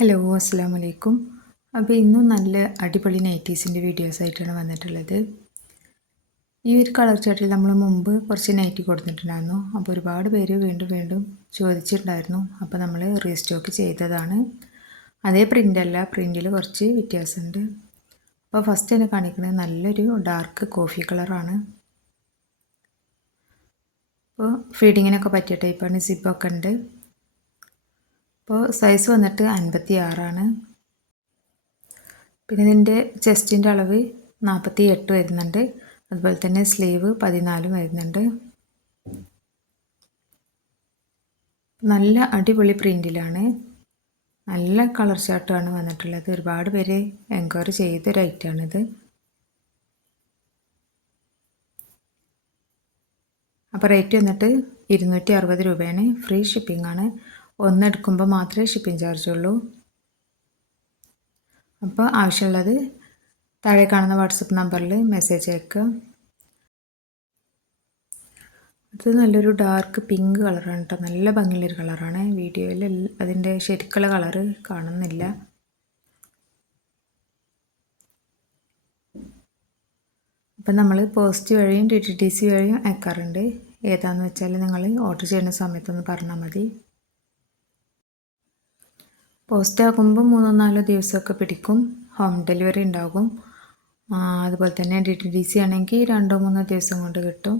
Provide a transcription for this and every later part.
Hello അസ്സാം വലൈക്കും അപ്പോൾ ഇന്നും നല്ല അടിപൊളി നൈറ്റീസിന്റെ വീഡിയോസ് ആയിട്ടാണ് വന്നിട്ടുള്ളത്. ഈ ഒരു കളർ ചാർട്ടിൽ നമ്മൾ മുമ്പ് കുറച്ച് നൈറ്റി കൊടുത്തിട്ടുണ്ടായിരുന്നു. അപ്പോൾ ഒരുപാട് പേര് വീണ്ടും വീണ്ടും ചോദിച്ചിട്ടുണ്ടായിരുന്നു. അപ്പോൾ നമ്മൾ റീസ്റ്റോക്ക് ചെയ്തതാണ്. അതേ പ്രിന്റല്ല പ്രിന്റിൽ കുറച്ച് വ്യത്യാസമുണ്ട്. അപ്പോൾ ഫസ്റ്റ് തന്നെ കാണിക്കുന്നത് നല്ലൊരു ഡാർക്ക് കോഫി കളറാണ് അപ്പോൾ ഫീഡിങ്ങിനൊക്കെ പറ്റിയ ടൈപ്പാണ് സിപ്പൊക്കെ ഉണ്ട്. അപ്പോൾ സൈസ് വന്നിട്ട് അൻപത്തി ആറാണ് പിന്നെ ഇതിന്റെ ചെസ്റ്റിന്റെ അളവ് നാൽപ്പത്തി എട്ട് വരുന്നുണ്ട്. അതുപോലെ തന്നെ സ്ലീവ് പതിനാലും വരുന്നുണ്ട്. നല്ല അടിപൊളി പ്രിന്റിലാണ് നല്ല കളർ ചാർട്ടാണ് വന്നിട്ടുള്ളത്. ഒരുപാട് പേര് എൻക്വയറി ചെയ്തൊരു ഐറ്റമാണിത് അപ്പോൾ റേറ്റ് വന്നിട്ട് ഇരുന്നൂറ്റി അറുപത് രൂപയാണ്. ഫ്രീ ഷിപ്പിംഗ് ആണ്. ഒന്നെടുക്കുമ്പോൾ മാത്രമേ ഷിപ്പിംഗ് ചാർജ് ഉള്ളൂ. അപ്പോൾ ആവശ്യമുള്ളത് താഴെ കാണുന്ന വാട്സപ്പ് നമ്പറിൽ മെസ്സേജ് അയക്കുക. അത് നല്ലൊരു ഡാർക്ക് പിങ്ക് കളറാണ് കേട്ടോ നല്ല ഭംഗിയുള്ളൊരു കളറാണ് വീഡിയോയിൽ അതിന്റെ ശരിക്കുള്ള കളറ് കാണുന്നില്ല. അപ്പം നമ്മൾ പോസ്റ്റ് വഴിയും ഡി ടി ടി സി വഴിയും അയക്കാറുണ്ട്. ഏതാണെന്ന് വെച്ചാൽ നിങ്ങൾ ഓർഡർ ചെയ്യുന്ന സമയത്തൊന്ന് പറഞ്ഞാൽ മതി. പോസ്റ്റ് ആകുമ്പോൾ മൂന്നോ നാലോ ദിവസമൊക്കെ പിടിക്കും. ഹോം ഡെലിവറി ഉണ്ടാകും. അതുപോലെ തന്നെ ഡി ടി ഡി സി ആണെങ്കിൽ രണ്ടോ മൂന്നോ ദിവസം കൊണ്ട് കിട്ടും.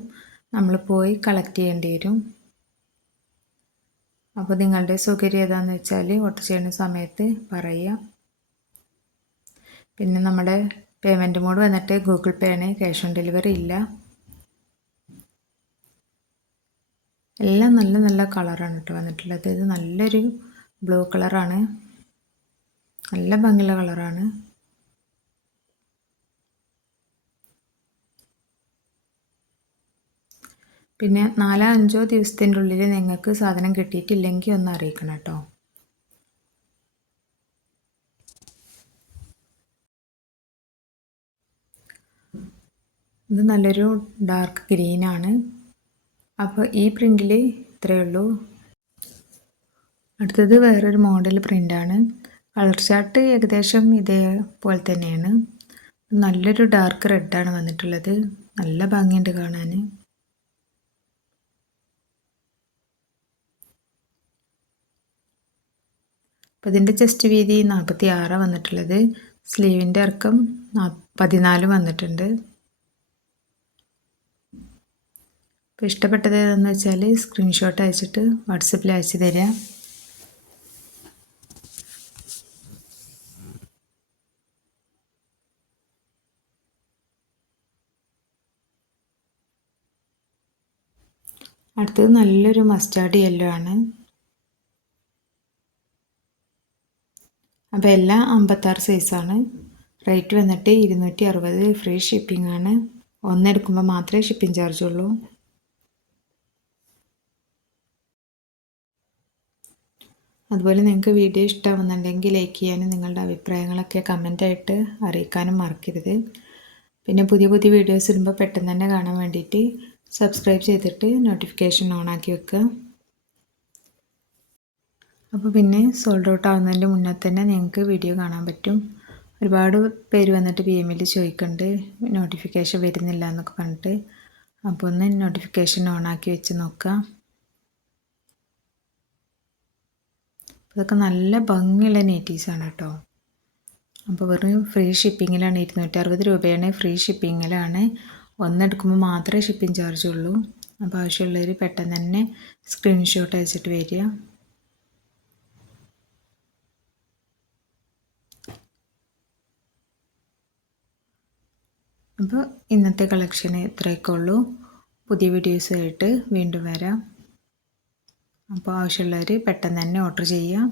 നമ്മൾ പോയി കളക്ട് ചെയ്യേണ്ടി വരും. അപ്പോൾ നിങ്ങളുടെ സൗകര്യം ഏതാണെന്ന് വെച്ചാൽ ഓർഡർ ചെയ്യുന്ന സമയത്ത് പറയുക. പിന്നെ നമ്മുടെ പേയ്മെന്റ് മോഡ് വന്നിട്ട് ഗൂഗിൾ പേ ആണ്. ക്യാഷ് ഓൺ ഡെലിവറി ഇല്ല. എല്ലാം നല്ല നല്ല കളറാണ് കേട്ടോ വന്നിട്ടുള്ളത്. ഇത് നല്ലൊരു ബ്ലൂ കളറാണ്. നല്ല ഭംഗിയുള്ള കളറാണ്. പിന്നെ നാലോ അഞ്ചോ ദിവസത്തിന്റെ ഉള്ളിൽ നിങ്ങൾക്ക് സാധനം കിട്ടിയിട്ടില്ലെങ്കിൽ ഒന്ന് അറിയിക്കണം കേട്ടോ. ഇത് നല്ലൊരു ഡാർക്ക് ഗ്രീനാണ്. അപ്പോൾ ഈ പ്രിന്റിൽ ഇത്രയേ ഉള്ളൂ. അടുത്തത് വേറൊരു മോഡൽ പ്രിന്റാണ് കളർ ചാർട്ട് ഏകദേശം ഇതേപോലെ തന്നെയാണ്. നല്ലൊരു ഡാർക്ക് റെഡാണ് വന്നിട്ടുള്ളത്. നല്ല ഭംഗിയുണ്ട് കാണാൻ. അപ്പം ഇതിന്റെ ചെസ്റ്റ് വീതി നാൽപ്പത്തി ആറാണ് വന്നിട്ടുള്ളത് സ്ലീവിന്റെ ഇറക്കം പതിനാല് വന്നിട്ടുണ്ട്. അപ്പോൾ ഇഷ്ടപ്പെട്ടത് ഏതെന്ന് വെച്ചാൽ സ്ക്രീൻഷോട്ട് അയച്ചിട്ട് വാട്സപ്പിൽ അയച്ചു തരാം. അടുത്തത് നല്ലൊരു മസ്റ്റാർഡ് യെല്ലോ ആണ്. അപ്പോൾ എല്ലാം അമ്പത്താറ് സൈസാണ് റേറ്റ് വന്നിട്ട് ഇരുന്നൂറ്റി അറുപത് ഫ്രീ ഷിപ്പിംഗ് ആണ്. ഒന്നെടുക്കുമ്പോൾ മാത്രമേ ഷിപ്പിംഗ് ചാർജ് ഉള്ളൂ. അതുപോലെ നിങ്ങൾക്ക് വീഡിയോ ഇഷ്ടമാവുന്നുണ്ടെങ്കിൽ ലൈക്ക് ചെയ്യാനും നിങ്ങളുടെ അഭിപ്രായങ്ങളൊക്കെ കമന്റായിട്ട് അറിയിക്കാനും മറക്കരുത്. പിന്നെ പുതിയ പുതിയ വീഡിയോസ് ഇടുമ്പോൾ പെട്ടെന്ന് തന്നെ കാണാൻ വേണ്ടിയിട്ട് സബ്സ്ക്രൈബ് ചെയ്തിട്ട് നോട്ടിഫിക്കേഷൻ ഓൺ ആക്കി വെക്കുക അപ്പോൾ പിന്നെ സോൾഡ് ഔട്ട് ആവുന്നതിന്റെ മുന്നേ തന്നെ നിങ്ങൾക്ക് വീഡിയോ കാണാൻ പറ്റും. ഒരുപാട് പേര് വന്നിട്ട് പി എമ്മിൽ ചോദിക്കുന്നുണ്ട് നോട്ടിഫിക്കേഷൻ വരുന്നില്ല എന്നൊക്കെ പറഞ്ഞിട്ട്. അപ്പോൾ ഒന്ന് നോട്ടിഫിക്കേഷൻ ഓൺ ആക്കി വെച്ച് നോക്കുക ഇതൊക്കെ നല്ല ഭംഗിയുള്ള നേറ്റീവ്സാണ് കേട്ടോ. അപ്പോൾ വെറും ഫ്രീ ഷിപ്പിങ്ങിലാണ് ഇരുന്നൂറ്റി അറുപത് രൂപയാണ് ഫ്രീ ഷിപ്പിങ്ങിലാണ് ഒന്നെടുക്കുമ്പോൾ മാത്രമേ ഷിപ്പിംഗ് ചാർജ് ഉള്ളൂ. അപ്പോൾ ആവശ്യമുള്ളവർ പെട്ടെന്ന് തന്നെ സ്ക്രീൻഷോട്ട് അയച്ചിട്ട് വരിക. അപ്പോൾ ഇന്നത്തെ കളക്ഷൻ ഇത്രയൊക്കെ ഉള്ളൂ പുതിയ വീഡിയോസുമായിട്ട് വീണ്ടും വരാം. അപ്പോൾ ആവശ്യമുള്ളവർ പെട്ടെന്ന് തന്നെ ഓർഡർ ചെയ്യാം